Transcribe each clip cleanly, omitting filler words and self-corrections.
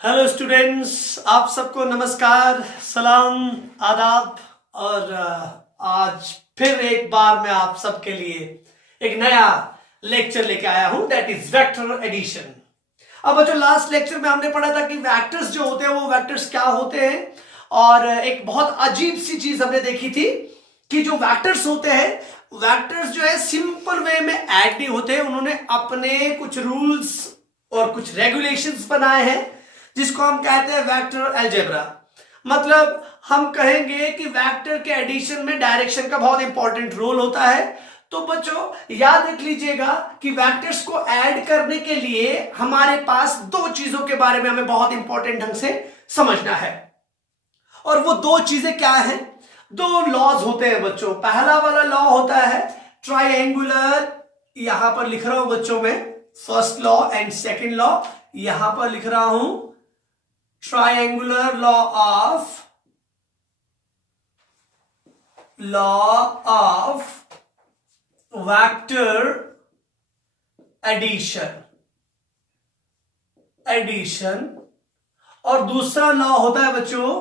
Hello students, आप सबको नमस्कार, सलाम, आदाब। और आज फिर एक बार मैं आप सबके लिए एक नया लेक्चर लेके आया हूं, दैट इज वेक्टर एडिशन। अब जो लास्ट लेक्चर में हमने पढ़ा था कि वेक्टर्स जो होते हैं वो वेक्टर्स क्या होते हैं, और एक बहुत अजीब सी चीज हमने देखी थी कि जो वेक्टर्स होते हैं, वेक्टर्स जो है सिंपल वे में ऐड नहीं होते, उन्होंने अपने कुछ रूल्स और कुछ रेगुलेशंस बनाए हैं जिसको हम कहते हैं वेक्टर अलजेब्रा। मतलब हम कहेंगे कि वेक्टर के एडिशन में डायरेक्शन का बहुत इंपॉर्टेंट रोल होता है। तो बच्चों याद रख लीजिएगा कि वेक्टर्स को ऐड करने के लिए हमारे पास दो चीजों के बारे में हमें बहुत इंपॉर्टेंट ढंग से समझना है, और वो दो चीजें क्या हैं? दो लॉज होते हैं बच्चों। पहला वाला लॉ होता है ट्राइएंगुलर, यहां पर लिख रहा हूं बच्चों में first law and second law, यहां पर लिख रहा हूं triangular law of vector addition। और दूसरा लॉ होता है बच्चों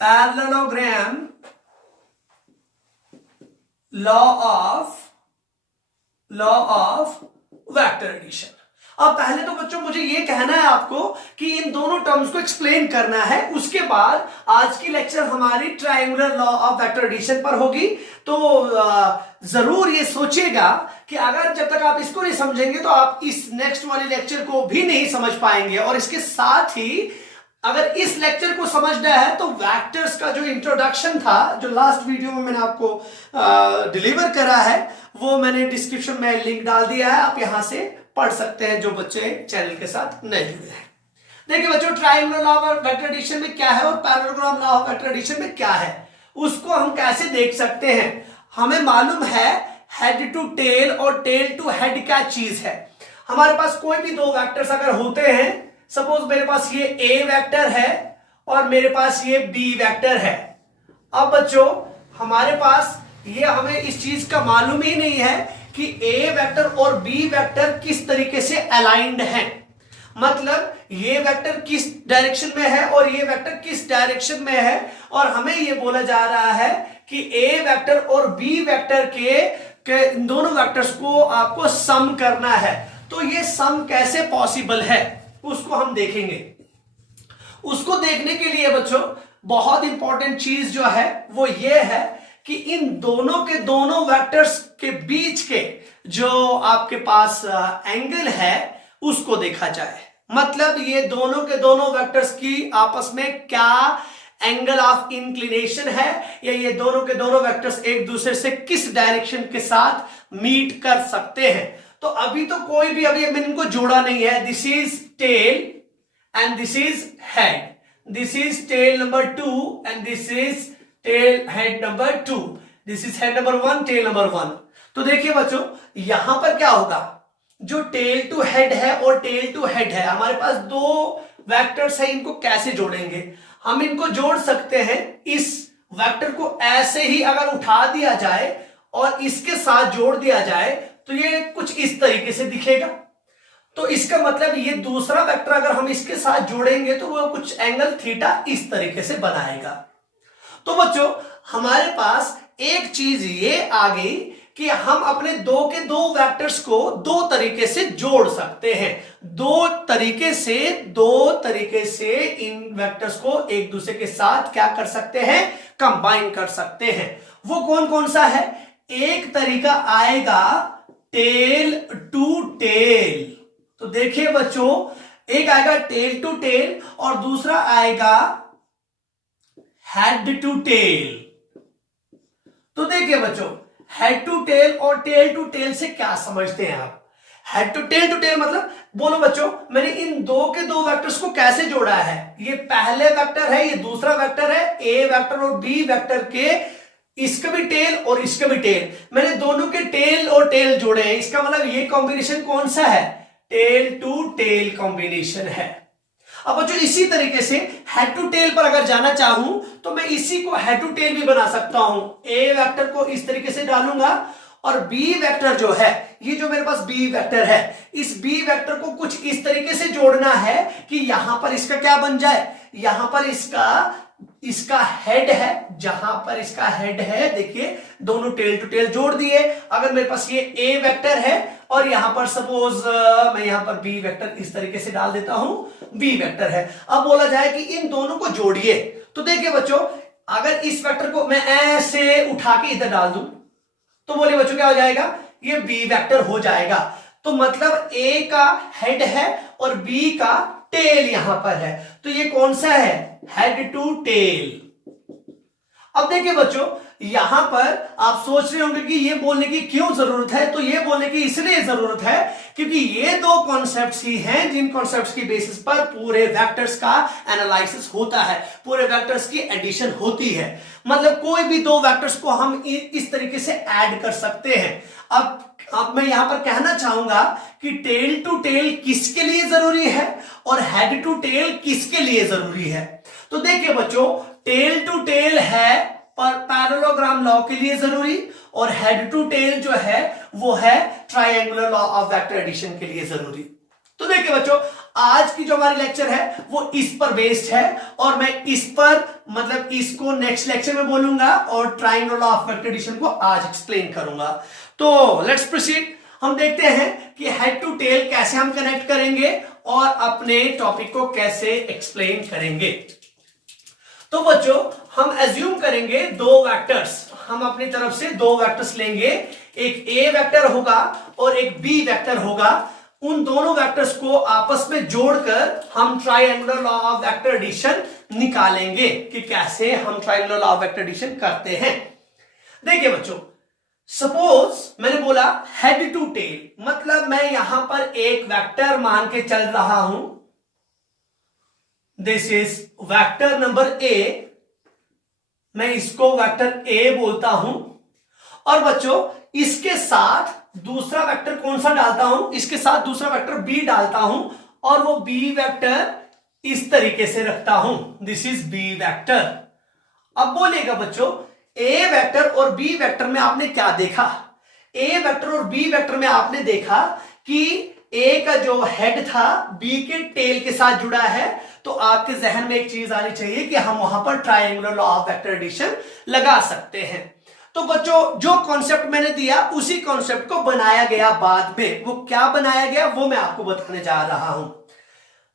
parallelogram law of vector addition. अब पहले तो बच्चों मुझे ये कहना है आपको कि इन दोनों टर्म्स को एक्सप्लेन करना है, उसके बाद आज की लेक्चर हमारी triangular law of vector addition पर होगी। तो जरूर ये सोचिएगा कि अगर जब तक आप इसको नहीं समझेंगे तो आप इस नेक्स्ट वाले लेक्चर को भी नहीं समझ पाएंगे। और इसके साथ ही अगर इस लेक्चर को समझना है तो वेक्टर्स का जो इंट्रोडक्शन था, जो लास्ट वीडियो में मैंने आपको डिलीवर करा है, वो मैंने डिस्क्रिप्शन में लिंक डाल दिया है, आप यहां से पढ़ सकते हैं जो बच्चे चैनल के साथ नहीं जुड़े हैं। देखिए बच्चों, triangular law of vector addition में क्या है और parallelogram law of vector addition में क्या है, उसको हम कैसे देख सकते हैं। हमें मालूम है हेड टू टेल और टेल टू हेड क्या चीज है। हमारे पास कोई भी दो वेक्टर्स अगर होते हैं, सपोज मेरे पास ये ए वेक्टर है और मेरे पास ये बी वेक्टर है। अब बच्चों हमारे पास ये हमें इस चीज का मालूम ही नहीं है कि ए वेक्टर और बी वेक्टर किस तरीके से अलाइंड हैं। मतलब ये वेक्टर किस डायरेक्शन में है और ये वेक्टर किस डायरेक्शन में है, और हमें ये बोला जा रहा है कि ए वेक्टर और बी वेक्टर के इन दोनों वेक्टर्स को आपको सम करना है। तो ये सम कैसे पॉसिबल है उसको हम देखेंगे। उसको देखने के लिए बच्चों बहुत इंपॉर्टेंट चीज जो है वो ये है कि इन दोनों के दोनों वेक्टर्स के बीच के जो आपके पास एंगल है उसको देखा जाए। मतलब ये दोनों के दोनों वेक्टर्स की आपस में क्या एंगल ऑफ इंक्लिनेशन है, या ये दोनों के दोनों वेक्टर्स एक दूसरे से किस डायरेक्शन के साथ मीट कर सकते हैं। तो अभी तो कोई भी, अभी मैंने इनको जोड़ा नहीं है। This is tail and this is head, this is tail number 2 and this is tail head number 2, this is head number 1, tail number 1। तो देखिए बच्चों यहां पर क्या होगा, जो टेल टू हेड है और टेल टू हेड है, हमारे पास दो वेक्टर्स है, इनको कैसे जोड़ेंगे? हम इनको जोड़ सकते हैं, इस वेक्टर को ऐसे ही अगर उठा दिया जाए और इसके साथ जोड़ दिया जाए तो ये कुछ इस तरीके से दिखेगा। तो इसका मतलब ये दूसरा वेक्टर अगर हम इसके साथ जोड़ेंगे तो वो कुछ एंगल थीटा इस तरीके से बनाएगा। तो बच्चों हमारे पास एक चीज ये आ गई कि हम अपने दो के दो वेक्टर्स को दो तरीके से जोड़ सकते हैं। दो तरीके से इन वेक्टर्स को एक दूसरे के साथ क्या कर सकते हैं, कंबाइन कर सकते हैं। वो कौन कौन सा है? एक तरीका आएगा टेल टू टेल। तो देखिए बच्चों, एक आएगा टेल टू टेल और दूसरा आएगा हेड टू टेल। तो देखिए बच्चों, हेड टू टेल और टेल टू टेल से क्या समझते हैं आप? हेड टू टेल मतलब, बोलो बच्चों, मैंने इन दो के दो वेक्टर्स को कैसे जोड़ा है? ये पहले वेक्टर है, ये दूसरा वेक्टर है, ए वेक्टर और बी वेक्टर के, इसका भी टेल और इसका भी टेल, मैंने दोनों के टेल और टेल जोड़े हैं। इसका मतलब ये कॉम्बिनेशन कौन सा है? टेल टू टेल कॉम्बिनेशन है। अब बच्चों इसी तरीके से हेड टू टेल पर अगर जाना चाहूं तो मैं इसी को हेड टू टेल भी बना सकता हूं। ए वेक्टर को इस तरीके से डालूंगा और बी वेक्टर जो है, ये जो मेरे पास बी वेक्टर है, इस बी वेक्टर को कुछ इस तरीके से जोड़ना है कि यहां पर इसका क्या बन जाए, यहां पर इसका हेड है, जहां पर इसका हेड है देखिए दोनों टेल टू टेल जोड़ दिए। अगर मेरे पास ये ए वेक्टर है और यहां पर सपोज मैं यहां पर बी वेक्टर इस तरीके से डाल देता हूं, बी वेक्टर है। अब बोला जाए कि इन दोनों को जोड़िए, तो देखिए बच्चों अगर इस वेक्टर को मैं ऐसे उठा के इधर डाल दूं तो बोलिए बच्चों क्या हो जाएगा, ये बी वेक्टर हो जाएगा। तो मतलब ए का हेड है और बी का टेल यहां पर है, तो ये कौन सा है, हेड टू टेल। अब देखिए बच्चों यहां पर आप सोच रहे होंगे कि ये बोलने की क्यों जरूरत है, तो ये बोलने की इसलिए जरूरत है क्योंकि ये दो कॉन्सेप्ट्स ही हैं जिन कॉन्सेप्ट्स की बेसिस पर पूरे वेक्टर्स का एनालिसिस होता है, पूरे वेक्टर्स की एडिशन होती है। मतलब कोई भी दो वेक्टर्स को हम इस तरीके से ऐड कर सकते हैं। अब मैं यहां पर कहना चाहूंगा कि टेल टू टेल किसके लिए जरूरी है और हेड टू टेल किसके लिए जरूरी है। तो देखिए बच्चों टेल टू टेल है पर पैरेललोग्राम लॉ के लिए जरूरी, और हेड टू टेल जो है वो है triangular law of vector addition के लिए जरूरी। तो देखिए बच्चों आज की जो हमारी लेक्चर है वो इस पर बेस्ड है और मैं इस पर मतलब इसको नेक्स्ट लेक्चर में बोलूंगा और triangular law of vector addition को आज एक्सप्लेन करूंगा। तो लेट्स प्रोसीड, हम देखते हैं कि हेड टू टेल कैसे हम कनेक्ट करेंगे और अपने टॉपिक को कैसे एक्सप्लेन करेंगे। तो बच्चों हम एज्यूम करेंगे दो वेक्टर्स, हम अपनी तरफ से दो वेक्टर्स लेंगे, एक ए वेक्टर होगा और एक बी वेक्टर होगा। उन दोनों वेक्टर्स को आपस में जोड़कर हम triangular law of vector addition निकालेंगे कि कैसे हम triangular law of vector addition करते हैं। देखिए बच्चों सपोज मैंने बोला हेड टू टेल, मतलब मैं यहां पर एक वेक्टर मान के चल रहा हूं, this is vector number A, मैं इसको वेक्टर ए बोलता हूं। और बच्चों इसके साथ दूसरा वेक्टर कौन सा डालता हूं, इसके साथ दूसरा वेक्टर बी डालता हूं और वो बी वेक्टर इस तरीके से रखता हूं, दिस इज बी वेक्टर। अब बोलिएगा बच्चों ए वेक्टर और बी वेक्टर में आपने क्या देखा, ए वेक्टर और बी वेक्टर में आपने देखा कि ए का जो हेड था बी के टेल के साथ जुड़ा है, तो आपके जहन में एक चीज आनी चाहिए कि हम वहां पर triangular law of vector addition लगा सकते हैं। तो बच्चों जो कॉन्सेप्ट मैंने दिया उसी कॉन्सेप्ट को बनाया गया बाद में, वो क्या बनाया गया वो मैं आपको बताने जा रहा हूं।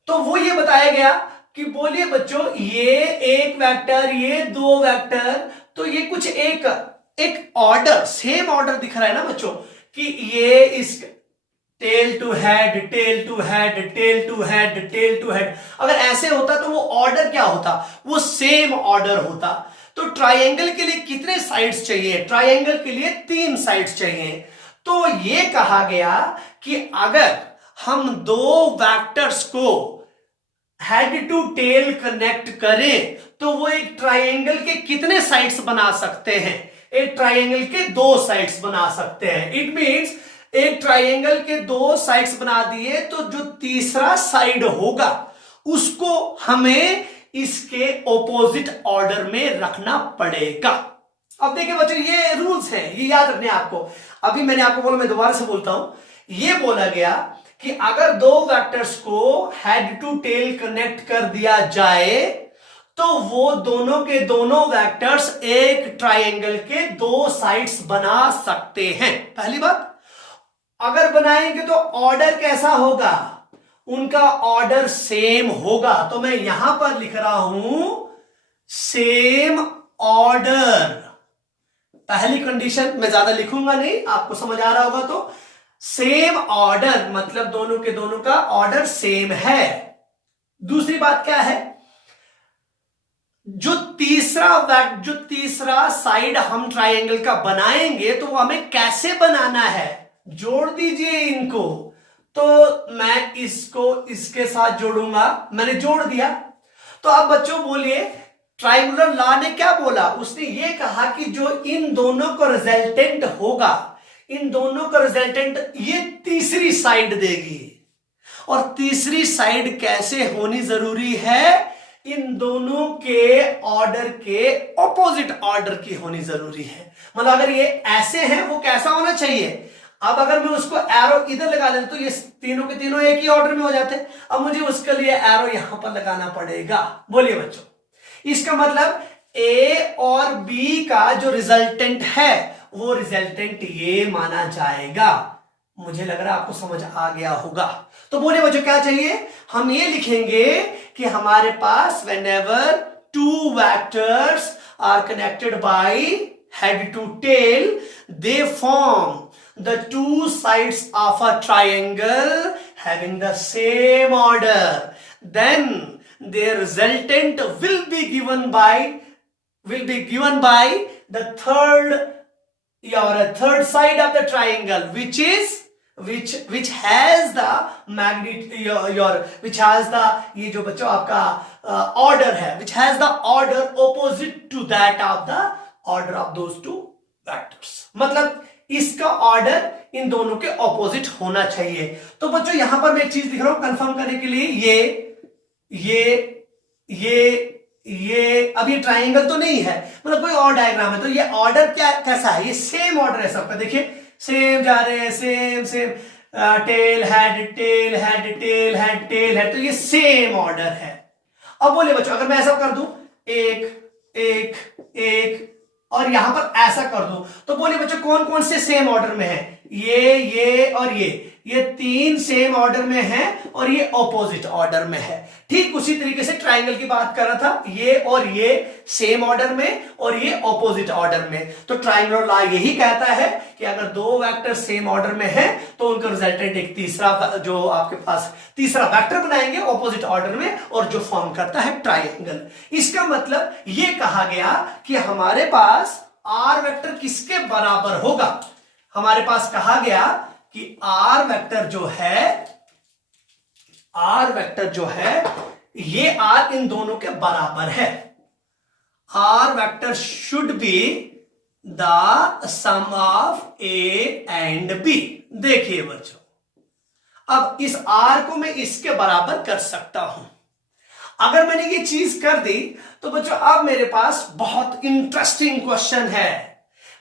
तो वो ये बताया गया कि बोलिए बच्चों ये एक वेक्टर ये दो वेक्टर, तो ये कुछ एक ऑर्डर सेम ऑर्डर दिख रहा है ना बच्चों कि ये इस tail to head tail to head tail to head tail to head, अगर ऐसे होता तो वो ऑर्डर क्या होता, वो सेम ऑर्डर होता। तो ट्रायंगल के लिए कितने साइड्स चाहिए, ट्रायंगल के लिए 3 साइड्स चाहिए। तो ये कहा गया कि अगर हम दो वेक्टर्स को हेड टू टेल कनेक्ट करें तो वो एक ट्रायंगल के कितने साइड्स बना सकते हैं, एक ट्रायंगल के 2 साइड्स बना सकते हैं। इट मींस एक ट्रायंगल के 2 साइड्स बना दिए तो जो तीसरा साइड होगा उसको हमें इसके ऑपोजिट ऑर्डर में रखना पड़ेगा। अब देखिए बच्चों ये रूल्स हैं, ये याद रखने आपको। अभी मैंने आपको बोला, मैं दोबारा से बोलता हूं, ये बोला गया कि अगर दो वेक्टर्स को हेड टू टेल कनेक्ट कर दिया जाए तो वो दोनों के दोनों वेक्टर्स एक ट्रायंगल के 2 साइड्स बना सकते हैं। पहली बात, अगर बनाएंगे तो ऑर्डर कैसा होगा, उनका ऑर्डर सेम होगा। तो मैं यहां पर लिख रहा हूं सेम ऑर्डर, पहली कंडीशन। मैं ज्यादा लिखूंगा नहीं, आपको समझ आ रहा होगा। तो सेम ऑर्डर मतलब दोनों के दोनों का ऑर्डर सेम है। दूसरी बात क्या है, जो तीसरा साइड हम ट्रायंगल का बनाएंगे तो वो हमें कैसे बनाना है, जोड़ दीजिए इनको। तो मैं इसको इसके साथ जोड़ूंगा, मैंने जोड़ दिया। तो अब बच्चों बोलिए ट्रायंगुलर लॉ ने क्या बोला, उसने ये कहा कि जो इन दोनों का रिजल्टेंट होगा, इन दोनों का रिजल्टेंट ये तीसरी साइड देगी। और तीसरी साइड कैसे होनी जरूरी है, इन दोनों के ऑर्डर के ऑपोजिट ऑर्डर की होनी जरूरी है। मतलब अगर ये ऐसे हैं, वो कैसा होना चाहिए। अब अगर मैं उसको एरो इधर लगा देता तो ये तीनों के तीनों एक ही ऑर्डर में हो जाते। अब मुझे उसके लिए एरो यहां पर लगाना पड़ेगा। बोलिए बच्चों, इसका मतलब ए और बी का जो रिजल्टेंट है वो रिजल्टेंट ये माना जाएगा। मुझे लग रहा है आपको समझ आ गया होगा। तो बोलिए बच्चों क्या चाहिए, हम ये लिखेंगे कि हमारे पास whenever two vectors are connected by head to tail, they form the two sides of a triangle having the same order. Then their resultant will be given by the third side of the triangle, which has the which has the ये जो बच्चों आपका order है, which has the order opposite to that of the order of those two vectors। मतलब इसका order in दोनों के opposite होना चाहिए। तो बच्चों यहां पर मैं एक चीज दिख रहा हूं कंफर्म करने के लिए, ये अब ये ट्राइंगल तो नहीं है, मतलब कोई और डायग्राम है। तो ये ऑर्डर क्या कैसा है, ये सेम ऑर्डर है सबका। देखिए सेम जा रहे हैं, same tail head tail head tail head tail head, तो ये सेम ऑर्डर है। अब बोलिए बच्चों अगर मैं ऐसा कर दूं, एक एक एक और यहां पर ऐसा कर दूं, तो बोलिए बच्चों कौन कौन से सेम ऑर्डर में है, ये और ये तीन सेम ऑर्डर में है और ये ऑपोजिट ऑर्डर में है। ठीक उसी तरीके से ट्राइंगल की बात कर रहा था, ये और ये सेम ऑर्डर में और ये ऑपोजिट ऑर्डर में। तो ट्राइंगुलर लॉ यही कहता है कि अगर दो वेक्टर सेम ऑर्डर में है तो उनका रिजल्टेंट एक तीसरा जो आपके पास तीसरा वेक्टर बनाएंगे ऑपोजिट ऑर्डर में और जो फॉर्म करता है ट्राइंगल। इसका मतलब ये कहा गया कि हमारे पास आर वेक्टर किसके बराबर होगा। हमारे पास कहा गया कि आर वेक्टर जो है ये आर इन दोनों के बराबर है। R vector should be the sum of A and B. देखिए बच्चों अब इस आर को मैं इसके बराबर कर सकता हूं। अगर मैंने ये चीज कर दी तो बच्चों अब मेरे पास बहुत इंटरेस्टिंग क्वेश्चन है।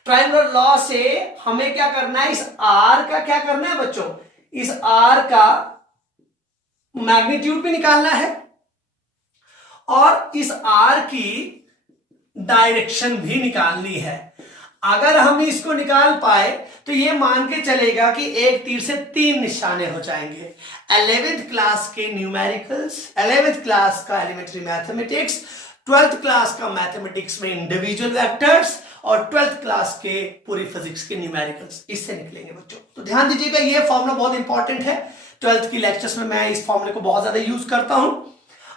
ट्रायंगुलर लॉ से हमें क्या करना है, इस आर का क्या करना है बच्चों, इस आर का मैग्नीट्यूड भी निकालना है और इस आर की डायरेक्शन भी निकालनी है। अगर हम इसको निकाल पाए तो ये मान के चलेगा कि एक तीर से तीन निशाने हो जाएंगे। 11th क्लास के न्यूमेरिकल्स, 11th क्लास का एलिमेंट्री मैथमेटिक्स, 12th क्लास का मैथमेटिक्स में इंडिविजुअल वेक्टर्स और 12th क्लास के पूरी फिजिक्स के न्यूमेरिकल्स इससे निकलेंगे बच्चों। तो ध्यान दीजिएगा ये फॉर्मूला बहुत इंपॉर्टेंट है। 12th की लेक्चर्स में मैं इस फॉर्मूले को बहुत ज्यादा यूज करता हूं।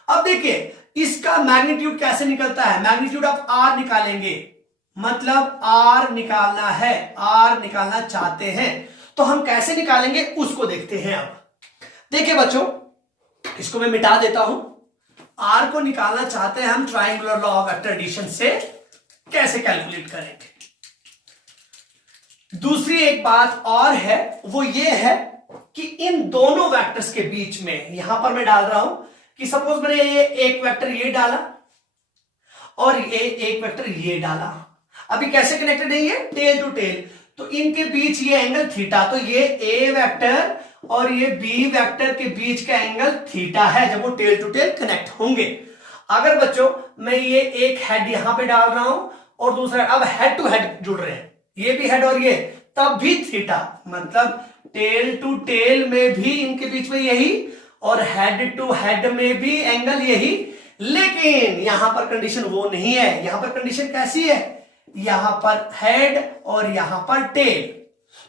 अब देखिए इसका मैग्नीट्यूड कैसे निकलता है, मैग्नीट्यूड ऑफ आर निकालेंगे, मतलब आर निकालना है, आर निकालना चाहते हैं तो हम कैसे निकालेंगे उसको देखते हैं। अब देखिए बच्चों इसको मैं मिटा देता हूं। आर को निकालना चाहते हैं हम triangular law of vector addition से, कैसे कैलकुलेट करेंगे। दूसरी एक बात और है वो ये है कि इन दोनों वेक्टर्स के बीच में यहां पर मैं डाल रहा हूं कि सपोज मैंने ये एक वेक्टर ये डाला और ये एक वेक्टर ये डाला। अभी कैसे कनेक्टेड है ये, टेल टू टेल, तो इनके बीच ये एंगल थीटा, तो ये ए वेक्टर और ये बी वेक्टर के बीच का एंगल थीटा है जब वो टेल टू टेल कनेक्ट होंगे। अगर बच्चों मैं ये एक हेड यहां पे डाल रहा हूं और दूसरा, अब हेड टू हेड जुड़ रहे हैं, ये भी हेड और ये, तब भी थीटा, मतलब टेल टू टेल में भी इनके बीच में यही और हेड टू हेड में भी एंगल यही। लेकिन यहां पर कंडीशन वो नहीं है, यहां पर कंडीशन कैसी है, यहां पर हेड और यहां पर टेल।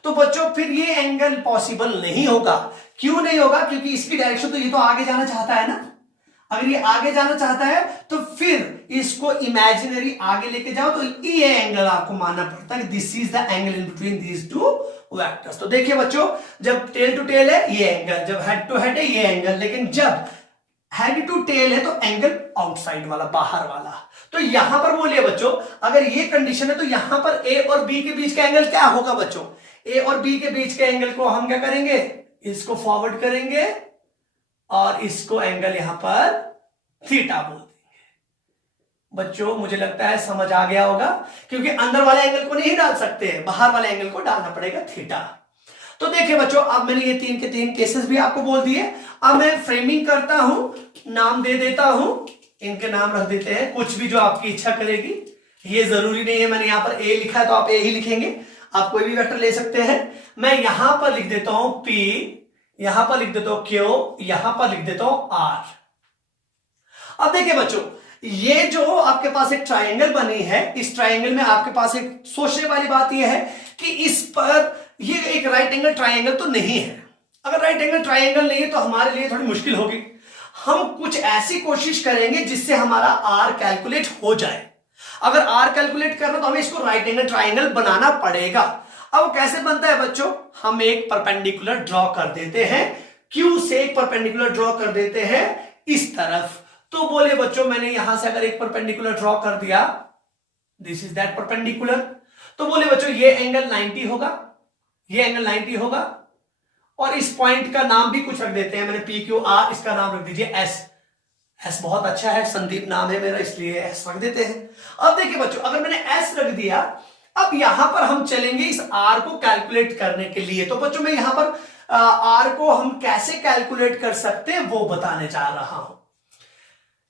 तो बच्चों फिर ये एंगल पॉसिबल नहीं होगा। क्यों नहीं होगा, क्योंकि इसकी डायरेक्शन तो ये तो आगे जाना चाहता है ना। अगर ये आगे जाना चाहता है तो फिर इसको इमेजिनरी आगे लेके जाओ तो ये एंगल आपको मानना पड़ता है कि this is the angle in between these two vectors. तो देखिए बच्चों जब टेल टू टेल है ये एंगल, जब हेड टू हेड है ये एंगल, लेकिन जब हेड टू टेल है तो एंगल आउटसाइड वाला, बाहर वाला। तो यहां पर बोलिए बच्चों अगर ये कंडीशन है तो यहां पर ए और बी के बीच का एंगल क्या होगा बच्चों, ए और बी के बीच के एंगल को हम क्या करेंगे, इसको फॉरवर्ड करेंगे और इसको एंगल यहां पर थीटा बोल देंगे। बच्चों मुझे लगता है समझ आ गया होगा, क्योंकि अंदर वाले एंगल को नहीं डाल सकते, बाहर वाले एंगल को डालना पड़ेगा थीटा। तो देखिए बच्चों, अब मैंने ये 3 के 3 केसेस भी आपको बोल दिए। अब मैं फ्रेमिंग करता हूं, नाम दे देता हूं, इनके नाम रख देते हैं, कुछ भी जो आपकी इच्छा करेगी। ये जरूरी नहीं है मैंने यहां पर ए लिखा है तो आप ए ही लिखेंगे, आप कोई भी वेक्टर ले सकते हैं। मैं यहां पर लिख देता हूं P, यहां पर लिख देता हूं Q, यहां पर लिख देता हूं R। अब देखिए बच्चों, ये जो आपके पास एक ट्रायंगल बनी है, इस ट्रायंगल में आपके पास एक सोचने वाली बात यह है कि इस पर ये एक राइट एंगल ट्रायंगल तो नहीं है। अगर राइट एंगल ट्रायंगल नहीं है तो हमारे लिए थोड़ी मुश्किल होगी। हम कुछ ऐसी कोशिश करेंगे जिससे हमारा आर कैलकुलेट हो जाए। अगर आर कैलकुलेट करना तो हमें इसको राइट एंगल ट्रायंगल बनाना पड़ेगा। अब कैसे बनता है बच्चों, हम एक परपेंडिकुलर ड्रॉ कर देते हैं, क्यू से एक परपेंडिकुलर ड्रॉ कर देते हैं इस तरफ। तो बोले बच्चों, मैंने यहां से अगर एक परपेंडिकुलर ड्रॉ कर दिया, दिस इज दैट परपेंडिकुलर, तो बोले बच्चों ये एंगल 90 होगा, ये एंगल 90 होगा, और इस पॉइंट का नाम भी कुछ रख देते हैं, मैंने पी क्यू आर, इसका नाम रख दीजिए एस। एस बहुत अच्छा है, संदीप नाम है मेरा इसलिए एस रख देते हैं। अब देखिए बच्चों, अगर मैंने एस रख दिया, अब यहां पर हम चलेंगे इस आर को कैलकुलेट करने के लिए। तो बच्चों मैं यहां पर आर को हम कैसे कैलकुलेट कर सकते हैं वो बताने जा रहा हूं।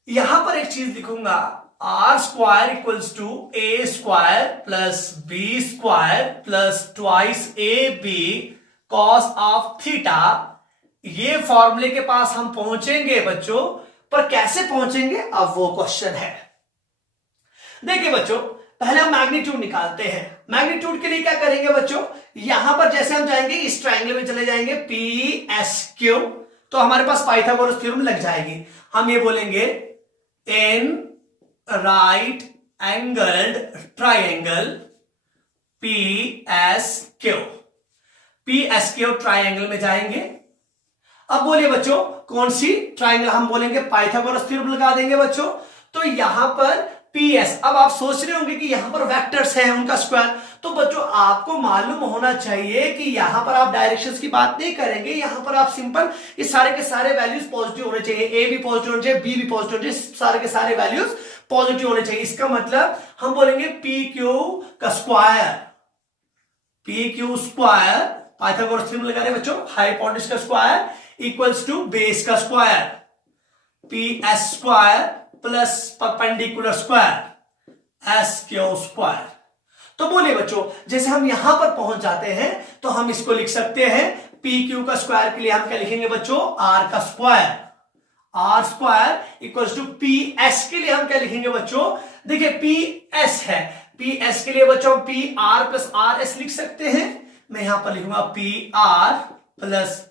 यहां पर एक चीज लिखूंगा, R square equals to A square plus B square plus twice A B cos of theta. ये फॉर्मूले के पास हम पहुंचेंगे बच्चों, पर कैसे पहुंचेंगे अब वो क्वेश्चन है। देखिए बच्चों, पहले हम मैग्नीट्यूड निकालते हैं। मैग्नीट्यूड के लिए क्या करेंगे बच्चों, यहां पर जैसे हम जाएंगे इस ट्रायंगल में चले जाएंगे पी एस क्यू, तो हमारे पास पाइथागोरस थ्योरम लग जाएगी। हम ये बोलेंगे in right angled triangle P S Q, P S Q triangle में जाएंगे। अब बोलिए बच्चों कौन सी ट्रायंगल, हम बोलेंगे पाइथागोरस थ्योरम लगा देंगे बच्चों। तो यहां पर पी एस, अब आप सोच रहे होंगे कि यहां पर वेक्टर्स हैं उनका स्क्वायर, तो बच्चों आपको मालूम होना चाहिए कि यहां पर आप डायरेक्शंस की बात नहीं करेंगे, यहां पर आप सिंपल ये सारे के सारे वैल्यूज पॉजिटिव होने चाहिए, ए भी पॉजिटिव होने चाहिए, बी भी पॉजिटिव होने चाहिए, सारे के सारे वैल्यूज पॉजिटिव होने चाहिए। इसका मतलब हम बोलेंगे पी क्यू का square, P Q square, Pythagoras theorem लगा रहे बच्चों, हाइपोटेन्यूज का स्क्वायर इक्वल्स टू बेस का square, P S square plus perpendicular square S Q square. तो बोलिए बच्चों, जैसे हम यहां पर पहुंच जाते हैं तो हम इसको लिख सकते हैं, पी क्यू का स्क्वायर के लिए हम क्या लिखेंगे बच्चों, आर का square, R square equals to P S के लिए हम क्या लिखेंगे बच्चों, देखिए पी एस है, पी एस के लिए बच्चों P R plus R S लिख सकते हैं। मैं यहां पर लिखूंगा P R plus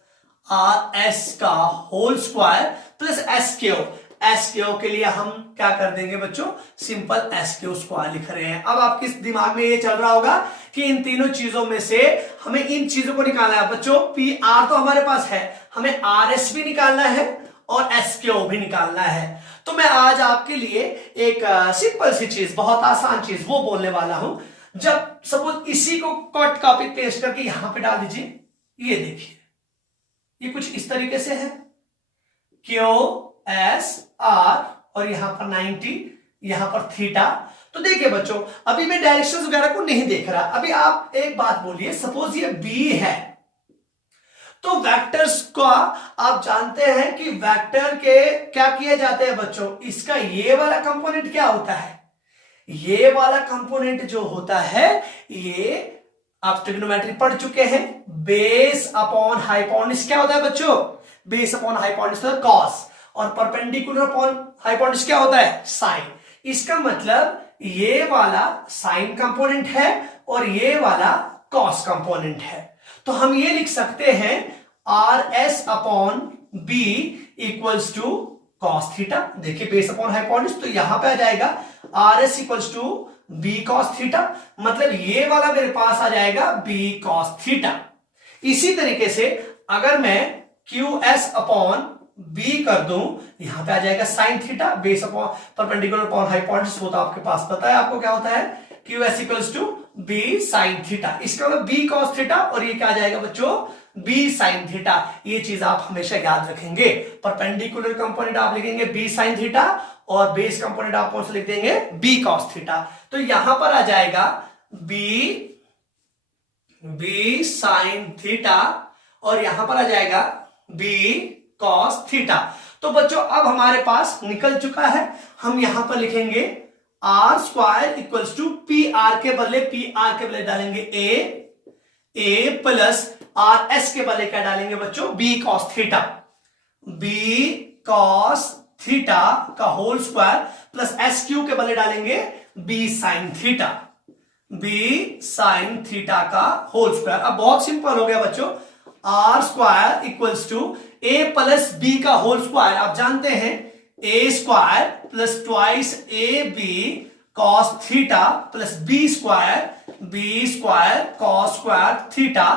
R S का whole square plus S Q. S Q के लिए हम क्या कर देंगे बच्चों, सिंपल एस क्यू स्क्वायर लिख रहे हैं। अब आपके दिमाग में ये चल रहा होगा कि इन तीनों चीजों में से हमें इन चीजों को निकालना है बच्चों। पी आर तो हमारे पास है, हमें आर एस भी निकालना है और एस क्यू भी निकालना है। तो मैं आज आपके लिए एक सिंपल सी चीज, बहुत आसान चीज वो बोलने वाला हूं। जब सपोज इसी को कट कॉपी पेस्ट करके यहां पे डाल दीजिए, ये देखिए ये कुछ इस तरीके से है, क्यू एस आर और यहां पर 90, यहां पर थीटा। तो देखिए बच्चों, अभी मैं डायरेक्शंस वगैरह को नहीं देख रहा। अभी आप एक बात बोलिए, सपोज ये बी है, तो वेक्टर्स का आप जानते हैं कि वेक्टर के क्या किए जाते हैं बच्चों, इसका ये वाला कंपोनेंट क्या होता है, ये वाला कंपोनेंट जो होता है, ये आप ट्रिग्नोमेट्री पढ़ चुके हैं, बेस अपॉन हाइपोटेन्यूज क्या होता है बच्चों, बेस अपॉन हाइपोटेन्यूज कॉस, और परपेंडिकुलर अपॉन हाइपोटेन्यूज क्या होता है, साइन। इसका मतलब ये वाला साइन कंपोनेंट है और ये वाला कॉस कंपोनेंट है। तो हम ये लिख सकते हैं R S upon B equals to cos theta. देखिए बेस अपॉन हाइपोटेन्यूज, तो यहां पे आ जाएगा R S equals to B cos theta, मतलब ये वाला मेरे पास आ जाएगा बी कॉस थीटा। इसी तरीके से अगर मैं क्यू एस अपॉन बी कर दूं, यहां पे आ जाएगा sine theta, base upon perpendicular upon hypotenuse, वो तो आपके पास पता है आपको क्या होता है, Q S equals to B sine theta. इसका मतलब बी कॉस थीटा, और ये क्या आ जाएगा बच्चों, बी साइन थीटा। ये चीज आप हमेशा याद रखेंगे, परपेंडिकुलर कंपोनेंट आप लिखेंगे बी साइन थीटा और बेस कंपोनेंट आप कौन सा लिख देंगे, बी कॉस थीटा। तो यहां पर आ जाएगा बी साइन थीटा और यहां पर आ जाएगा बी कॉस थीटा। तो बच्चों अब हमारे पास निकल चुका है, हम यहां पर लिखेंगे R square equals to P R के बदले डालेंगे ए प्लस आर एस के बदले क्या डालेंगे बच्चों, B cos theta, B cos theta का whole square plus S Q के बदले डालेंगे B sine theta, B sine theta का होल स्क्वायर। अब बहुत सिंपल हो गया बच्चों, R square equals to A plus B का होल स्क्वायर, आप जानते हैं A square plus twice A B cos theta plus B square cos square theta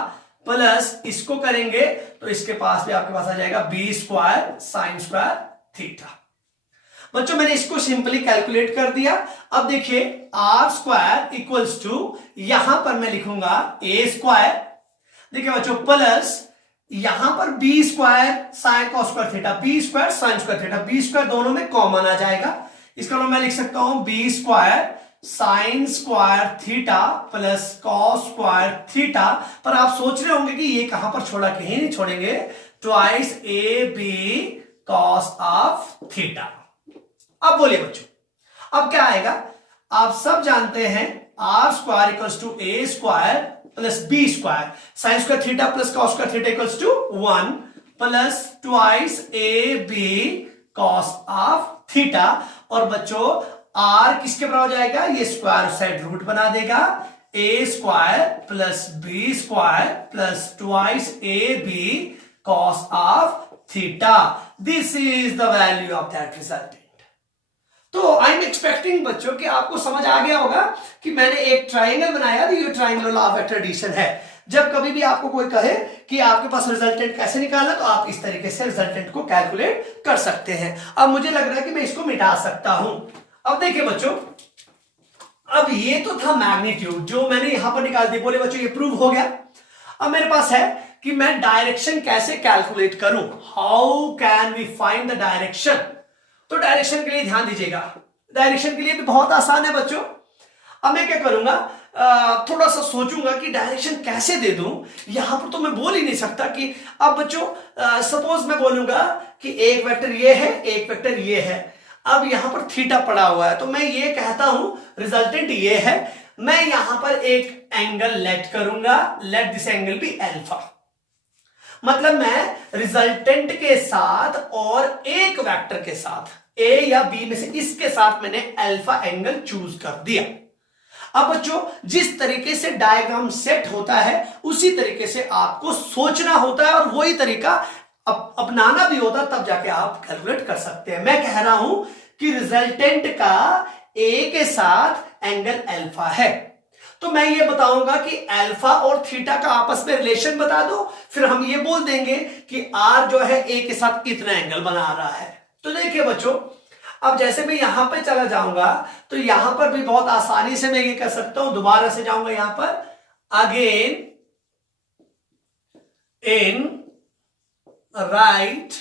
plus इसको करेंगे तो इसके पास भी आपके पास आ जाएगा B square sine square theta. बच्चों मैंने इसको सिंपली कैलकुलेट कर दिया। अब देखिए आर स्क्वायर इक्वल्स टू यहां पर मैं लिखूंगा ए स्क्वायर, देखिए बच्चों प्लस यहां पर B square sine cos square theta, B square sine square theta, B square दोनों में कॉमन आ जाएगा। इसका मैं लिख सकता हूं B square sine square theta plus cos square theta. पर आप सोच रहे होंगे कि ये कहां पर छोड़ा, कहीं नहीं छोड़ेंगे, twice A B cos of theta. अब बोलिए बच्चों अब क्या आएगा, आप सब जानते हैं R square equals to A square plus B square sine square theta plus cos square theta equals to 1 plus twice A B cos of theta. और बच्चों आर किसके बराबर हो जाएगा, ये स्क्वायर साइड रूट बना देगा, A square plus B square plus twice A B cos of theta. This is the value of that resultant. तो आई एम एक्सपेक्टिंग बच्चों कि आपको समझ आ गया होगा कि मैंने एक ट्राइंगल बनाया, ये triangle law of vector addition है। जब कभी भी आपको कोई कहे कि आपके पास रिजल्टेंट कैसे निकालना, तो आप इस तरीके से रिजल्टेंट को कैलकुलेट कर सकते हैं। अब मुझे लग रहा है कि मैं इसको मिटा सकता हूं। अब देखिए बच्चों, अब ये तो था मैग्नीट्यूड जो मैंने यहां पर निकाल दी, बोले बच्चों ये प्रूव हो गया। अब मेरे पास है कि मैं डायरेक्शन कैसे कैलकुलेट करूं, how can we find the direction. तो डायरेक्शन के लिए ध्यान दीजिएगा, डायरेक्शन के लिए भी बहुत आसान है बच्चों। अब मैं क्या करूंगा, थोड़ा सा सोचूंगा कि डायरेक्शन कैसे दे दूं। यहां पर तो मैं बोल ही नहीं सकता कि, अब बच्चों सपोज मैं बोलूंगा कि एक वेक्टर ये है, एक वेक्टर ये है। अब यहां पर थीटा पड़ा हुआ है, तो मैं ये कहता हूं रिजल्टेंट ये है, मैं यहां पर एक एंगल लेट करूंगा, let this angle be alpha. मतलब मैं रिजल्टेंट के साथ और एक वेक्टर के साथ, ए या बी में से इसके साथ मैंने अल्फा एंगल चूज कर दिया। अब बच्चों जिस तरीके से डायग्राम सेट होता है उसी तरीके से आपको सोचना होता है और वही तरीका अपनाना भी होता है, तब जाके आप कैलकुलेट कर सकते हैं। मैं कह रहा हूं कि रिजल्टेंट का ए के साथ एंगल अल्फा है, तो मैं ये बताऊंगा कि अल्फा और थीटा का आपस में रिलेशन बता दो, फिर हम ये बोल देंगे कि आर जो है ए के साथ कितना एंगल बना रहा है। तो देखिए बच्चों, अब जैसे मैं यहां पे चला जाऊंगा तो यहां पर भी बहुत आसानी से मैं ये कर सकता हूं, दोबारा से जाऊंगा यहां पर, again in right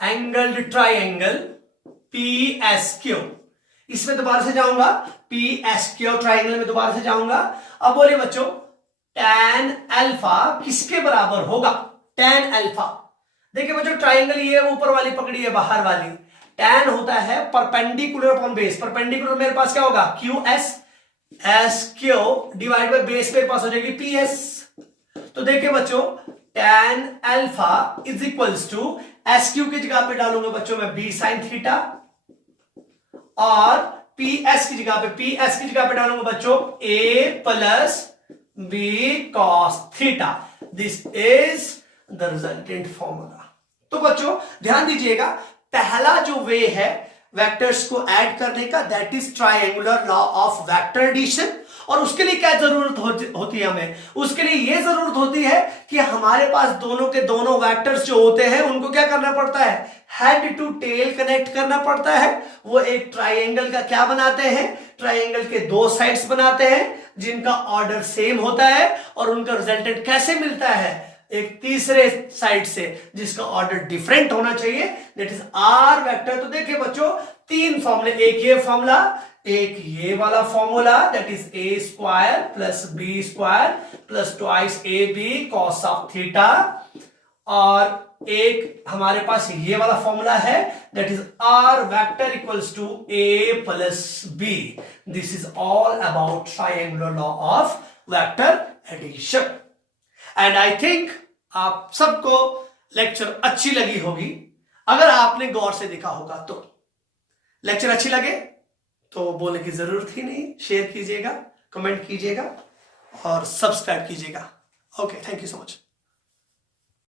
angled triangle P S Q, इसमें दोबारा से जाऊंगा, पी एस क्यू ट्राइंगल में दोबारा से जाऊंगा। अब बोलिए बच्चों tan अल्फा किसके बराबर होगा, tan अल्फा। देखिए बच्चों ट्राइंगल ये ऊपर वाली पकड़ी है, बाहर वाली, tan होता है परपेंडिकुलर अपॉन बेस। परपेंडिकुलर मेरे पास क्या होगा, Q S, S Q divide by base मेरे पास हो जाएगी पी एस। तो देखिए बच्चों tan alpha is equals to S Q की जगह पे डालूंगा बच्चों मैं बी साइन थीटा, और पी एस की जगह पे डालूंगा बच्चों A plus B cos theta. This is the resultant formula. तो बच्चों ध्यान दीजिएगा, पहला जो वे है वेक्टर्स को ऐड करने का, that is triangular law of vector addition. और उसके लिए क्या जरूरत होती है हमें, उसके लिए यह जरूरत होती है कि हमारे पास दोनों के दोनों वेक्टर्स जो होते हैं उनको क्या करना पड़ता है, हेड टू टेल कनेक्ट करना पड़ता है। वो एक ट्राइंगल का क्या बनाते हैं, ट्राइंगल के दो साइड्स बनाते हैं जिनका ऑर्डर सेम होता है, और उनका रिजल्टेंट कैसे मिलता है, एक तीसरे साइड से जिसका ऑर्डर डिफरेंट होना चाहिए, दैट इज आर वेक्टर। तो देखिए बच्चों, तीन फॉर्मूले, एक ये फॉर्मूला, एक ये वाला formula, that is A square plus B square plus twice A B cos of theta, और एक हमारे पास ये वाला फॉर्मूला है, that is R vector equals to A plus B. This is all about triangular law of vector addition. And I think आप सबको lecture अच्छी लगी होगी। अगर आपने गौर से देखा होगा तो लेक्चर अच्छी लगे तो बोलने की जरूरत ही नहीं, शेयर कीजिएगा, कमेंट कीजिएगा और सब्सक्राइब कीजिएगा। Okay, thank you so much.